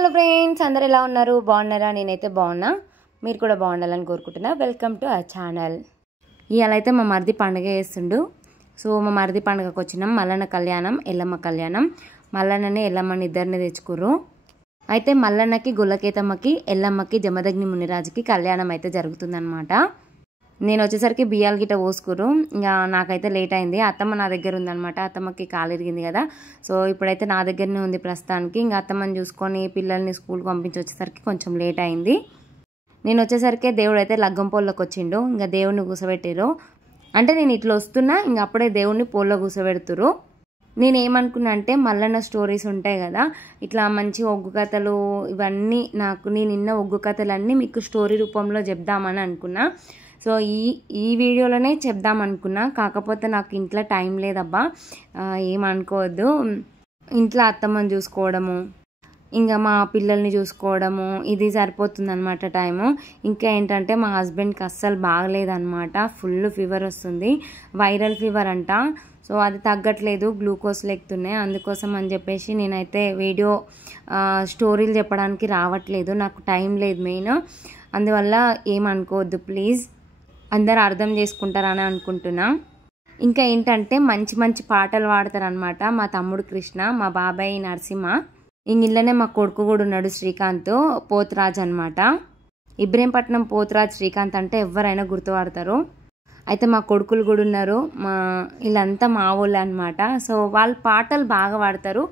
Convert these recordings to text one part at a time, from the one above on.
Hello friends, అందరు ఎలా ఉన్నారు? బాగున్నారా? నేనైతే బాగున్నా, మీరు కూడా బాగుండాలని కోరుకుంటున్నా. Welcome to our channel. ఇవాళ అయితే మా మరిది పండుగ చేస్తుండు. సో మా మరిది పండుగకు వచ్చినాం. మల్లన్న కళ్యాణం, ఎల్లమ్మ కళ్యాణం. మల్లన్నని ఎల్లమ్మని ఇద్దరిని తెచ్చుకుర్రు. అయితే మల్లన్నకి గుల్లకేతమ్మకి, ఎల్లమ్మకి జమదగ్ని మునిరాజుకి కళ్యాణం అయితే జరుగుతుందన్నమాట. నేను వచ్చేసరికి బియ్యాలు గిట్ట పోసుకురు. ఇంకా నాకైతే లేట్ అయింది. అత్తమ్మ నా దగ్గర ఉందనమాట. అత్తమ్మకి కాలు ఇరిగింది కదా, సో ఇప్పుడైతే నా దగ్గరనే ఉంది ప్రస్తుతానికి. ఇంకా అత్తమ్మని చూసుకొని పిల్లల్ని స్కూల్కి పంపించి వచ్చేసరికి కొంచెం లేట్ అయింది. నేను వచ్చేసరికి దేవుడు అయితే లగ్గం పోల్లోకి వచ్చిండు. ఇంకా దేవుడిని కూర్చోబెట్టారు. అంటే నేను ఇట్లా వస్తున్నా, ఇంకా అప్పుడే దేవుడిని పోల్లో కూర్చోబెడుతురు. నేనేమనుకున్నా అంటే మల్లన్న స్టోరీస్ ఉంటాయి కదా, ఇట్లా మంచి ఒగ్గు కథలు ఇవన్నీ నేను ఇన్న ఒగ్గు కథలన్నీ మీకు స్టోరీ రూపంలో చెప్దామని అనుకున్నా. సో ఈ వీడియోలోనే చెప్దాం అనుకున్నా. కాకపోతే నాకు ఇంట్లో టైం లేదబ్బా, ఏమనుకోవద్దు. ఇంట్లో అత్తమ్మని చూసుకోవడము, ఇంకా మా పిల్లల్ని చూసుకోవడము, ఇది సరిపోతుంది అనమాట టైము. ఇంకా ఏంటంటే మా హస్బెండ్కి అస్సలు బాగలేదన్నమాట. ఫుల్ ఫీవర్ వస్తుంది, వైరల్ ఫీవర్ అంట. సో అది తగ్గట్లేదు, గ్లూకోజ్లు ఎక్కుతున్నాయి. అందుకోసం అని చెప్పేసి నేనైతే వీడియో స్టోరీలు చెప్పడానికి రావట్లేదు, నాకు టైం లేదు మెయిన్. అందువల్ల ఏమనుకోవద్దు ప్లీజ్, అందరు అర్థం చేసుకుంటారని అనుకుంటున్నా. ఇంకా ఏంటంటే మంచి మంచి పాటలు పాడతారనమాట మా తమ్ముడు కృష్ణ, మా బాబాయ్ నరసింహ. ఇంగిళ్ళనే మా కొడుకు కూడా ఉన్నాడు, శ్రీకాంత్ పోతురాజ్ అనమాట. ఇబ్రహీంపట్నం పోతురాజ్ శ్రీకాంత్ అంటే ఎవరైనా గుర్తుపడతారు. అయితే మా కొడుకులు కూడా ఉన్నారు, వీళ్ళంతా మా వాళ్ళు అనమాట. సో వాళ్ళు పాటలు బాగా పాడతారు.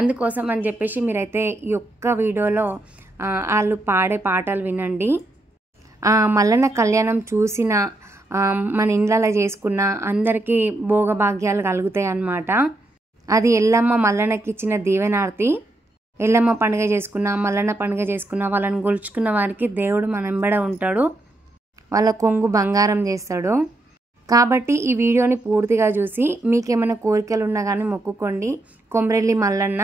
అందుకోసం అని చెప్పేసి మీరైతే ఈ ఒక్క వీడియోలో వాళ్ళు పాడే పాటలు వినండి. మల్లన్న కళ్యాణం చూసిన, మన ఇండ్లలో చేసుకున్న అందరికీ భోగభాగ్యాలు కలుగుతాయి అన్నమాట. అది ఎల్లమ్మ మల్లన్నకి ఇచ్చిన దీవెనార్తి. ఎల్లమ్మ పండుగ చేసుకున్న, మల్లన్న పండుగ చేసుకున్న, వాళ్ళని గొలుచుకున్న వారికి దేవుడు మన వెంబడ ఉంటాడు, వాళ్ళ కొంగు బంగారం చేస్తాడు. కాబట్టి ఈ వీడియోని పూర్తిగా చూసి మీకేమైనా కోరికలు ఉన్నా కానీ మొక్కుకోండి. కొమ్రెల్లి మల్లన్న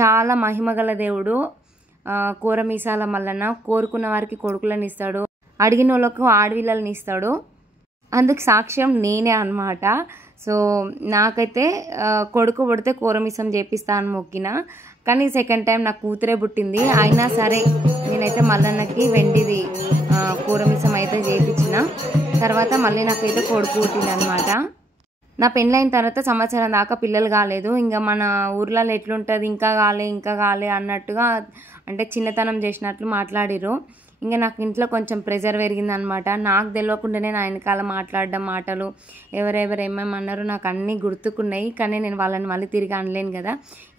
చాలా మహిమగల దేవుడు. కూరమీసాల మల్లన్న కోరుకున్న వారికి కొడుకులను ఇస్తాడు, అడిగిన వాళ్ళకు ఆడవిళ్ళని ఇస్తాడు. అందుకు సాక్ష్యం నేనే అన్నమాట. సో నాకైతే కొడుకు పుడితే కూరమీసం చేపిస్తా అని మొక్కిన, కానీ సెకండ్ టైం నాకు కూతురే పుట్టింది. అయినా సరే నేనైతే మల్లన్నకి వెండిది కూరమీసం అయితే చేయించిన. తర్వాత మళ్ళీ నాకైతే కొడుకు పుట్టింది అనమాట. నా పెళ్ళైన తర్వాత సంవత్సరం దాకా పిల్లలు కాలేదు. ఇంకా మన ఊర్లలో ఎట్లుంటుంది, ఇంకా కాలే అన్నట్టుగా, అంటే చిన్నతనం చేసినట్లు మాట్లాడిరు. ఇంకా నాకు ఇంట్లో కొంచెం ప్రెజర్ పెరిగిందనమాట. నాకు తెలియకుండానే నా వెనకాల మాట్లాడడం మాటలు, ఎవరెవరు ఏమేమన్నారో నాకు అన్నీ గుర్తుకున్నాయి. కానీ నేను వాళ్ళని మళ్ళీ తిరిగి అనలేను కదా.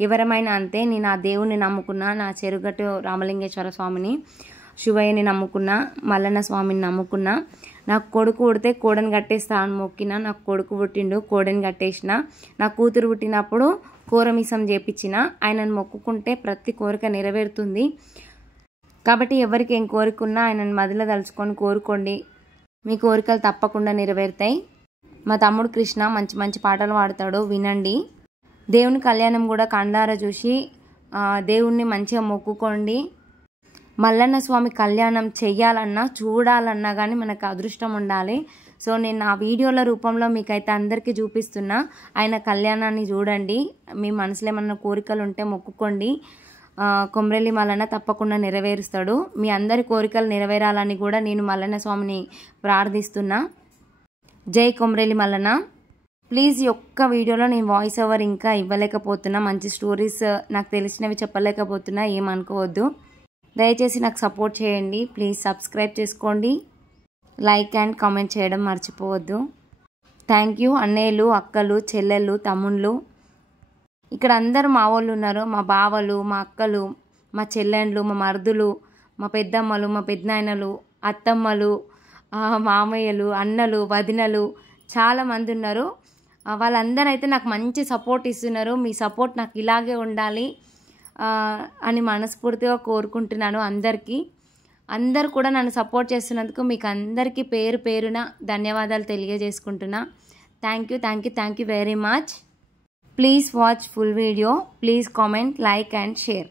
ఎవరమైనా అంతే. నేను ఆ దేవుణ్ణి నమ్ముకున్నా, నా చెరుగట్టు రామలింగేశ్వర స్వామిని, శివయ్యని నమ్ముకున్నా, మల్లన్న స్వామిని నమ్ముకున్నా. నాకు కొడుకు పుడితే కోడని కట్టేస్తా అని మొక్కిన. నాకు కొడుకు పుట్టిండు, కోడని కట్టేసిన. నా కూతురు పుట్టినప్పుడు కూరమీసం చేపించిన. ఆయనను మొక్కుకుంటే ప్రతి కోరిక నెరవేరుతుంది. కాబట్టి ఎవరికి ఏం కోరుకున్నా ఆయనను మదిలో తలుచుకొని కోరుకోండి, మీ కోరికలు తప్పకుండా నెరవేరుతాయి. మా తమ్ముడు కృష్ణ మంచి మంచి పాటలు పాడతాడు, వినండి. దేవుని కళ్యాణం కూడా కండారా చూసి దేవుణ్ణి మంచిగా మొక్కుకోండి. మల్లన్న స్వామి కళ్యాణం చెయ్యాలన్నా చూడాలన్నా కానీ మనకు అదృష్టం ఉండాలి. సో నేను ఆ వీడియోల రూపంలో మీకైతే అందరికీ చూపిస్తున్నా. ఆయన కళ్యాణాన్ని చూడండి. మీ మనసులో ఏమన్నా కోరికలు ఉంటే మొక్కుకోండి. కొమ్రెల్లి మల్లన్న తప్పకుండా నెరవేరుస్తాడు. మీ అందరి కోరికలు నెరవేరాలని కూడా నేను మల్లన్న స్వామిని ప్రార్థిస్తున్నా. జై కొమ్రెల్లి మల్లన్న. ప్లీజ్ ఈ ఒక్క వీడియోలో నేను వాయిస్ ఓవర్ ఇంకా ఇవ్వలేకపోతున్నా, మంచి స్టోరీస్ నాకు తెలిసినవి చెప్పలేకపోతున్నా, ఏమనుకోవద్దు. దయచేసి నాకు సపోర్ట్ చేయండి. ప్లీజ్ సబ్స్క్రైబ్ చేసుకోండి, లైక్ అండ్ కామెంట్ చేయడం మర్చిపోవద్దు. Thank you. అన్నయ్యలు, అక్కలు, చెల్లెళ్ళు, తమ్ముళ్ళు, ఇక్కడ అందరూ మా వాళ్ళు ఉన్నారు. మా బావలు, మా అక్కలు, మా చెల్లెండ్లు, మా మరుదులు, మా పెద్దమ్మలు, మా పెద్దనాయనలు, అత్తమ్మలు, మామయ్యలు, అన్నలు, వదినలు చాలామంది ఉన్నారు. వాళ్ళందరూ అయితే నాకు మంచి సపోర్ట్ ఇస్తున్నారు. మీ సపోర్ట్ నాకు ఇలాగే ఉండాలి అని మనస్ఫూర్తిగా కోరుకుంటున్నాను. అందరు కూడా నన్ను సపోర్ట్ చేస్తున్నందుకు మీకు అందరికీ పేరు పేరున ధన్యవాదాలు తెలియజేసుకుంటున్నా. Thank you very much. Please watch full video. Please comment, like and share.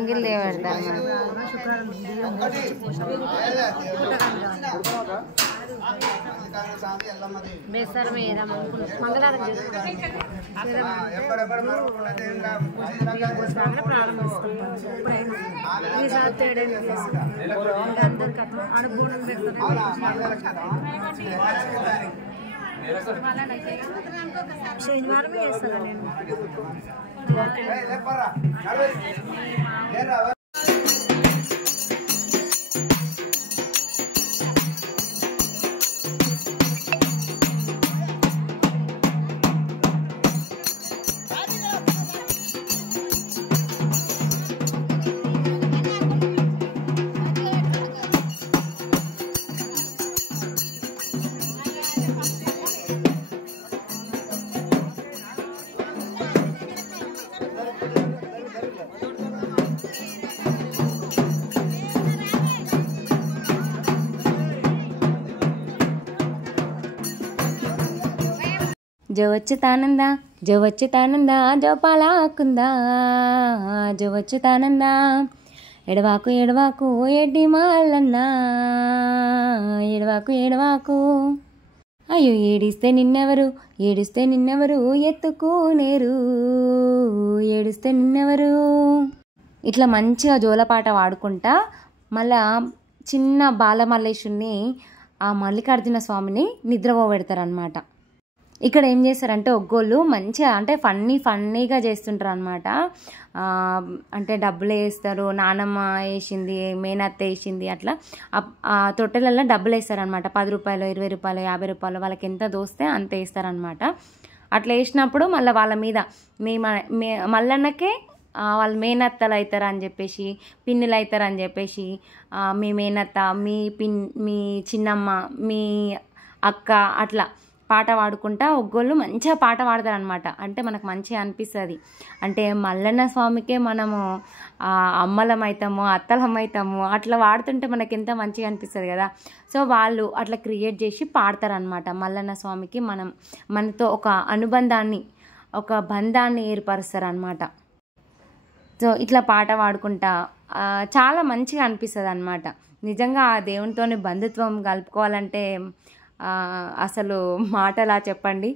ఎంగిల్ పెడతాను బేసరం వేద్దాం మంగళవారం శనివారం చేస్తాను నేను जो వచ్చుతానందా జో వచ్చుతానందా జో పాలాకుందా జో వచ్చుతానందా ఎడవాకు ఎడవాకు ఎడ్డి మాలన్నా ఎడవాకు ఎడవాకు అయ్యో ఏడిస్తే నిన్నెవరు ఎత్తుకునేరు ఏడిస్తే నిన్నెవరు ఇట్లా మంచిగా జోలపాట వాడుకుంటా మళ్ళా చిన్న బాలమల్లేశుని ఆ మల్లికార్జున స్వామిని నిద్రపోబెడతారనమాట. ఇక్కడ ఏం చేస్తారంటే ఒగ్గోళ్ళు మంచిగా అంటే ఫన్నీగా చేస్తుంటారు అనమాట. అంటే డబ్బులు వేస్తారు, నానమ్మ వేసింది, మేనత్త వేసింది, అట్లా ఆ తొట్టెలలో డబ్బులు వేస్తారనమాట. 10 రూపాయలు, 20 రూపాయలు, 50 రూపాయలు వాళ్ళకి ఎంత దోస్తే అంత వేస్తారనమాట. అట్లా వేసినప్పుడు మళ్ళీ వాళ్ళ మీద మల్లన్నకే వాళ్ళు మేనత్తలు అవుతారు అని చెప్పేసి, పిన్నులు అవుతారు అని చెప్పేసి, మీ మేనత్త, మీ చిన్నమ్మ, మీ అక్క అట్లా పాట పాడుకుంటా ఒగ్గోళ్ళు మంచిగా పాట పాడతారనమాట. అంటే మనకు మంచిగా అనిపిస్తుంది. అంటే మల్లన్న స్వామికే మనము అమ్మలం అవుతాము, అత్తలం అవుతాము, అట్లా పాడుతుంటే మనకి ఎంత మంచిగా అనిపిస్తుంది కదా. సో వాళ్ళు అట్లా క్రియేట్ చేసి పాడతారనమాట. మల్లన్న స్వామికి మనతో ఒక అనుబంధాన్ని, ఒక బంధాన్ని ఏర్పరుస్తారనమాట. సో ఇట్లా పాట పాడుకుంటా చాలా మంచిగా అనిపిస్తుంది అనమాట. నిజంగా ఆ దేవునితోని బంధుత్వం కలుపుకోవాలంటే అసలు మాటలా చెప్పండి,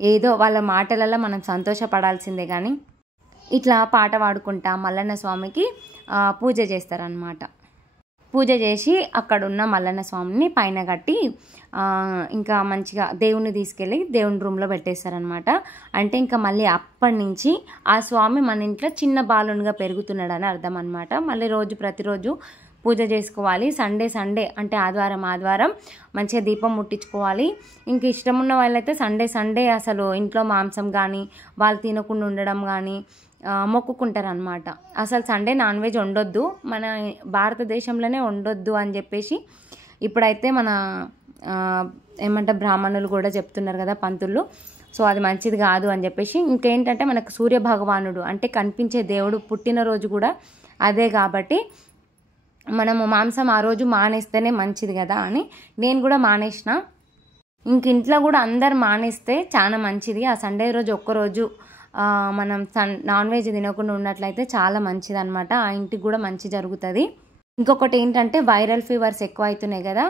ఏదో వాళ్ళ మాటలలో మనం సంతోషపడాల్సిందే. కానీ ఇట్లా పాట పాడుకుంటా మల్లన్న స్వామికి పూజ చేస్తారనమాట. పూజ చేసి అక్కడున్న మల్లన్న స్వామిని పైన కట్టి ఇంకా మంచిగా దేవుణ్ణి తీసుకెళ్ళి దేవుని రూమ్లో పెట్టేస్తారనమాట. అంటే ఇంకా మళ్ళీ అప్పటి నుంచి ఆ స్వామి మన ఇంట్లో చిన్న బాలునిగా పెరుగుతున్నాడని అర్థం అనమాట. మళ్ళీ ప్రతిరోజు పూజ చేసుకోవాలి. సండే అంటే ఆదివారం మంచిగా దీపం ముట్టించుకోవాలి. ఇంక ఇష్టం ఉన్న వాళ్ళైతే సండే అసలు ఇంట్లో మాంసం కానీ వాళ్ళు తినకుండా ఉండడం కానీ మొక్కుకుంటారనమాట. అసలు సండే నాన్ వెజ్ వండొద్దు, మన భారతదేశంలోనే వండొద్దు అని చెప్పేసి ఇప్పుడైతే మన ఏమంటే బ్రాహ్మణులు కూడా చెప్తున్నారు కదా, పంతులు. సో అది మంచిది కాదు అని చెప్పేసి, ఇంకేంటంటే మనకు సూర్య భగవానుడు అంటే కనిపించే దేవుడు పుట్టినరోజు కూడా అదే కాబట్టి మనము మాంసం ఆ రోజు మానేస్తేనే మంచిది కదా అని నేను కూడా మానేసిన. ఇంక ఇంట్లో కూడా అందరు మానేస్తే చాలా మంచిది. ఆ సండే రోజు ఒక్కరోజు మనం నాన్ వెజ్ తినకుండా ఉన్నట్లయితే చాలా మంచిది అనమాట. ఆ ఇంటికి కూడా మంచి జరుగుతుంది. ఇంకొకటి ఏంటంటే వైరల్ ఫీవర్స్ ఎక్కువ అవుతున్నాయి కదా,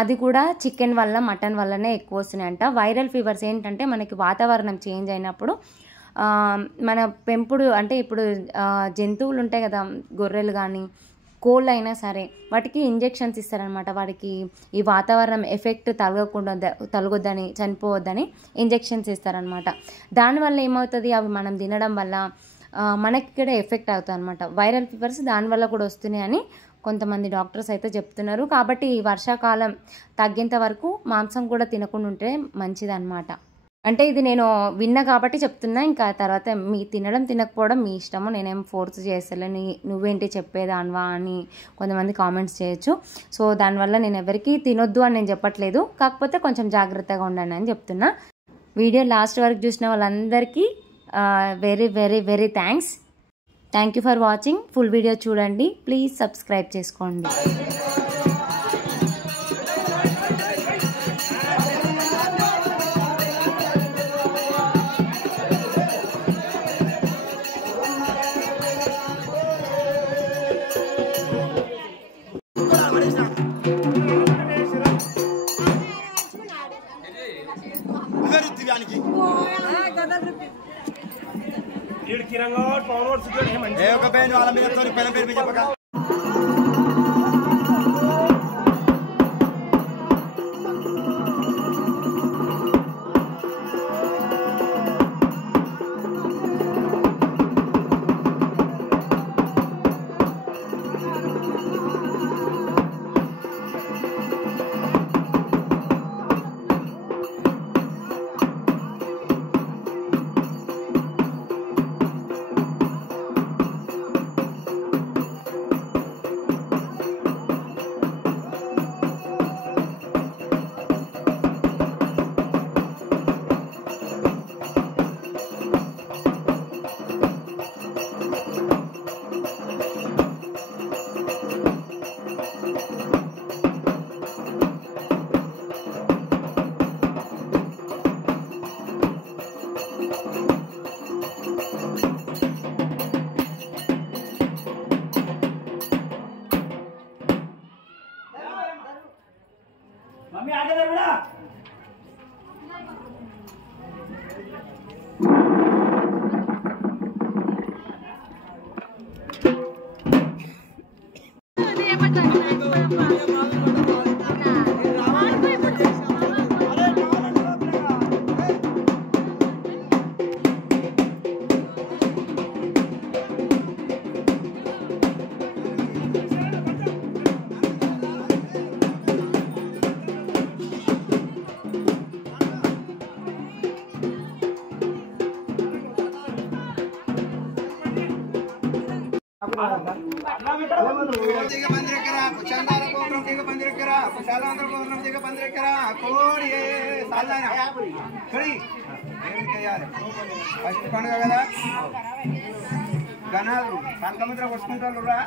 అది కూడా చికెన్ వల్ల మటన్ వల్లనే ఎక్కువ వస్తున్నాయంట. వైరల్ ఫీవర్స్ ఏంటంటే మనకి వాతావరణం చేంజ్ అయినప్పుడు మన పెంపుడు అంటే ఇప్పుడు జంతువులు ఉంటాయి కదా, గొర్రెలు కానీ కోళ్ళు అయినా సరే వాటికి ఇంజెక్షన్స్ ఇస్తారనమాట. వాటికి ఈ వాతావరణం ఎఫెక్ట్ తలగొద్దని, చనిపోవద్దని ఇంజెక్షన్స్ ఇస్తారనమాట. దానివల్ల ఏమవుతుంది, అవి మనం తినడం వల్ల మనకి కూడా ఎఫెక్ట్ అవుతుంది అనమాట. వైరల్ ఫీవర్స్ దానివల్ల కూడా వస్తున్నాయని కొంతమంది డాక్టర్స్ అయితే చెప్తున్నారు. కాబట్టి ఈ వర్షాకాలం తగ్గేంత వరకు మాంసం కూడా తినకుండా ఉంటే మంచిదన్నమాట. అంటే ఇది నేను విన్నా కాబట్టి చెప్తున్నా. ఇంకా తర్వాత మీ తినడం తినకపోవడం మీ ఇష్టము, నేనేం ఫోర్స్ చేస్తలే. నువ్వేంటి చెప్పేదాన్వా అని కొంతమంది కామెంట్స్ చేయొచ్చు. సో దానివల్ల నేను ఎవరికి తినొద్దు అని నేను చెప్పట్లేదు, కాకపోతే కొంచెం జాగ్రత్తగా ఉండండి అని చెప్తున్నా. వీడియో లాస్ట్ వరకు చూసిన వాళ్ళందరికీ very very very thank you for watching. Full video చూడండి, ప్లీజ్ సబ్స్క్రైబ్ చేసుకోండి. मम्मी आगे दे बेटा పండుగ కదా గణాలు సంకమిత్ర కొట్టుకుంటారు